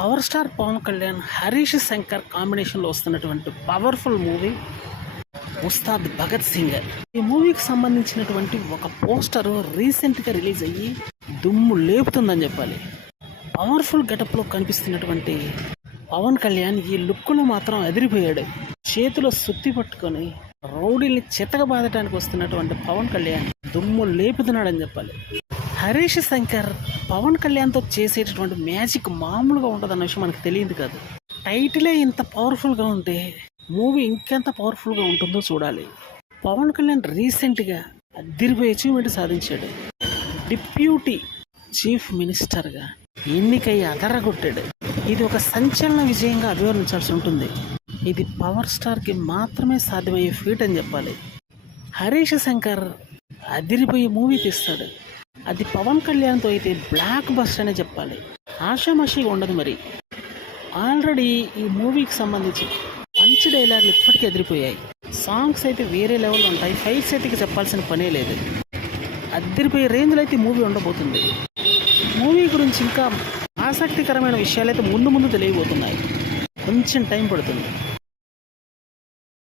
Power star Pawan Kalyan, Harish Shankar కాంబినేషన్లో వస్తున్నటువంటి powerful movie Ustaad Bhagat Singh. ఈ మూవీకి సంబంధించినటువంటి ఒక పోస్టర్ రీసెంట్గా రిలీజ్ అయ్యి దుమ్ము లేపుతుందని చెప్పాలి. పవర్ఫుల్ గెటప్లో కనిపిస్తున్నటువంటి పవన్ కళ్యాణ్ ఈ లుక్లో మాత్రం అదిరిపోయాడు. చేతిలో సుత్తి పట్టుకొని రౌడీల్ని చితకబాదటానికి వస్తున్నటువంటి పవన్ కళ్యాణ్ దుమ్ము లేపుతున్నాడని చెప్పాలి. హరీష్ శంకర్ పవన్ కళ్యాణ్తో చేసేటటువంటి మ్యాజిక్ మామూలుగా ఉంటుందన్న విషయం మనకు తెలియదు కాదు. టైటిలే ఇంత పవర్ఫుల్గా ఉంటే మూవీ ఇంకెంత పవర్ఫుల్గా ఉంటుందో చూడాలి. పవన్ కళ్యాణ్ రీసెంట్గా అదిరిపోయే అచీవ్మెంట్ సాధించాడు. డిప్యూటీ చీఫ్ మినిస్టర్గా ఎన్నికయ్యి అదరగొట్టాడు. ఇది ఒక సంచలన విజయంగా అభివర్ణించాల్సి ఉంటుంది. ఇది పవర్ స్టార్కి మాత్రమే సాధ్యమయ్యే ఫీట్ అని చెప్పాలి. హరీష్ శంకర్ అదిరిపోయే మూవీ తీస్తాడు. అది పవన్ కళ్యాణ్తో అయితే బ్లాక్ బస్టర్ అనే చెప్పాలి. ఆషామాషిగా ఉండదు. మరి ఆల్రెడీ ఈ మూవీకి సంబంధించి మంచి డైలాగులు ఇప్పటికీ ఎదిరిపోయాయి. సాంగ్స్ అయితే వేరే లెవెల్లో ఉంటాయి. ఫైట్స్ అయితే చెప్పాల్సిన పనే లేదు. అదిరిపోయే రేంజ్లో అయితే మూవీ ఉండబోతుంది. మూవీ గురించి ఇంకా ఆసక్తికరమైన విషయాలు అయితే ముందు తెలియబోతున్నాయి. కొంచెం టైం పడుతుంది.